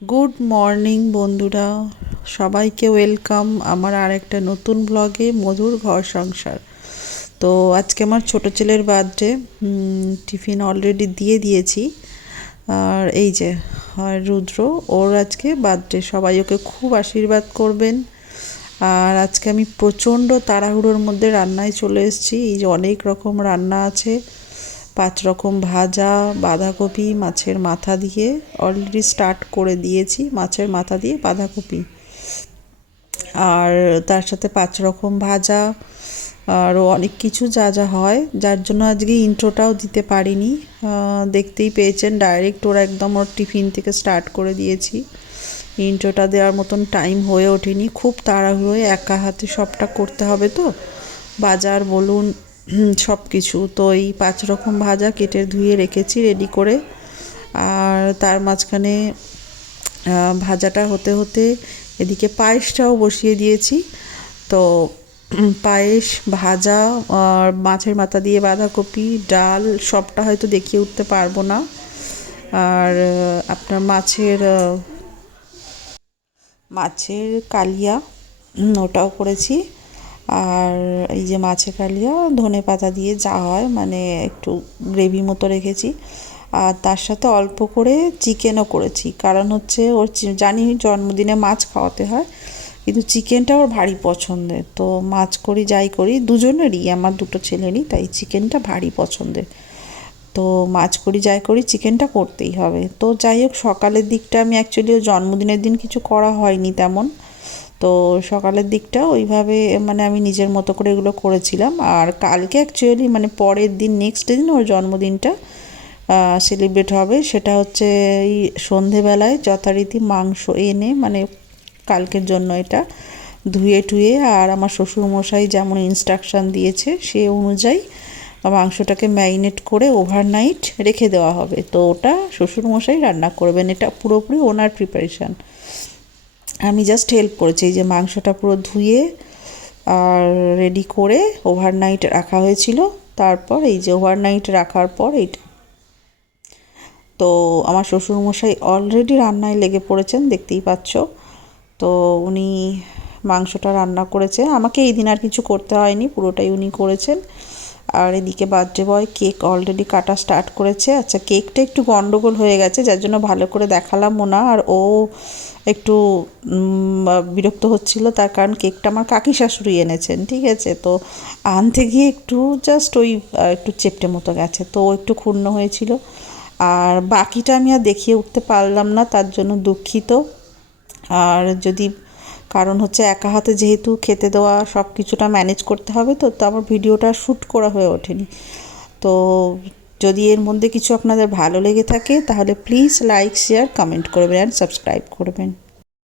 Good morning বন্ধুরা, সবাইকে welcome আমার আর একটা নতুন ব্লগে মধুর ঘর সংসার। তো আজকে আমার ছোটো ছেলের বার্থডে, টিফিন অলরেডি দিয়ে দিয়েছি। আর এই যে রুদ্র, ওর আজকে বার্থডে, সবাই ওকে খুব আশীর্বাদ করবেন। আর আজকে আমি প্রচণ্ড তাড়াহুড়োর মধ্যে রান্নায় চলে এসেছি। এই যে অনেক রকম রান্না আছে, 5 রকম ভাজা, বাঁধাকপি মাছের মাথা দিয়ে অলরেডি স্টার্ট করে দিয়েছি, মাছের মাথা দিয়ে বাঁধাকপি, আর তার সাথে 5 রকম ভাজা, আরও অনেক কিছু যা যা হয়, যার জন্য আজকে ইন্ট্রোটাও দিতে পারিনি। দেখতেই পেয়েছেন, ডাইরেক্ট ওরা একদম ওর টিফিন থেকে স্টার্ট করে দিয়েছি। ইন্ট্রোটা দেওয়ার মতন টাইম হয়ে ওঠেনি, খুব তাড়াহুড়োয় একা হাতে সবটা করতে হবে, তো বাজার বলুন সব কিছু। তো এই 5 রকম ভাজা কেটে ধুয়ে রেখেছি রেডি করে। আর তার মাঝখানে ভাজাটা হতে হতে এদিকে পায়েসটাও বসিয়ে দিয়েছি। তো পায়েস, ভাজা আর মাছের মাথা দিয়ে বাঁধাকপি, ডাল সবটা হয়তো দেখিয়ে উঠতে পারবো না। আর আপনার মাছের কালিয়া, ওটাও করেছি। আর এই যে মাছের কালিয়া ধনে পাতা দিয়ে যা হয়, মানে একটু গ্রেভি মতো রেখেছি। আর তার সাথে অল্প করে চিকেনও করেছি, কারণ হচ্ছে ওর জানি জন্মদিনে মাছ খাওয়াতে হয়, কিন্তু চিকেনটা ওর ভারী পছন্দের। তো মাছ করি যাই করি, দুজনেরই, আমার দুটো ছেলেরই, তাই চিকেনটা ভারী পছন্দের। তো মাছ করি যাই করি চিকেনটা করতেই হবে। তো যাই হোক, সকালের দিকটা আমি অ্যাকচুয়ালি ওর জন্মদিনের দিন কিছু করা হয়নি তেমন। তো সকালের দিকটা ওইভাবে মানে আমি নিজের মতো করে এগুলো করেছিলাম। আর কালকে অ্যাকচুয়ালি মানে পরের দিন, নেক্সট দিন ওর জন্মদিনটা সেলিব্রেট হবে। সেটা হচ্ছে এই সন্ধেবেলায় যথারীতি মাংস এনে, মানে কালকের জন্য এটা ধুয়ে টুয়ে, আর আমার শ্বশুরমশাই যেমন ইনস্ট্রাকশান দিয়েছে সে অনুযায়ী মাংসটাকে ম্যারিনেট করে ওভারনাইট রেখে দেওয়া হবে। তো ওটা শ্বশুরমশাই রান্না করবেন, এটা পুরোপুরি ওনার প্রিপারেশান। আমি জাস্ট হেল্প করেছি। এই যে মাংসটা পুরো ধুয়ে আর রেডি করে ওভারনাইট রাখা হয়েছিল। তারপর এই যে ওভারনাইট রাখার পর এইটা, তো আমার শ্বশুরমশাই অলরেডি রান্নায় লেগে পড়েছেন, দেখতেই পাচ্ছ। তো উনি মাংসটা রান্না করেছে, আমাকে এই দিন আর কিছু করতে হয়নি, পুরোটাই উনি করেছেন। আর এদিকে বার্থডে বয় কেক অলরেডি কাটা স্টার্ট করেছে। আচ্ছা, কেকটা একটু গন্ডগোল হয়ে গেছে, যার জন্য ভালো করে দেখালামও না। আর ও একটু বিরক্ত হচ্ছিল, তার কারণ কেকটা আমার কাকি শাশুড়ি এনেছেন, ঠিক আছে। তো আনতে গিয়ে একটু জাস্ট ওই একটু চেপটে মতো গেছে, তো ও একটু ক্ষুণ্ণ হয়েছিল। আর বাকিটা আমি আর দেখিয়ে উঠতে পারলাম না, তার জন্য দুঃখিত। আর যদি, কারণ হচ্ছে একা হাতে যেহেতু খেতে দেওয়া সব কিছুটা ম্যানেজ করতে হবে, তো আমার ভিডিওটা শ্যুট করা হয়ে ওঠেনি। তো যদি এর মধ্যে কিছু আপনাদের ভালো লেগে থাকে, তাহলে প্লিজ লাইক, শেয়ার, কমেন্ট করবেন অ্যান্ড সাবস্ক্রাইব করবেন।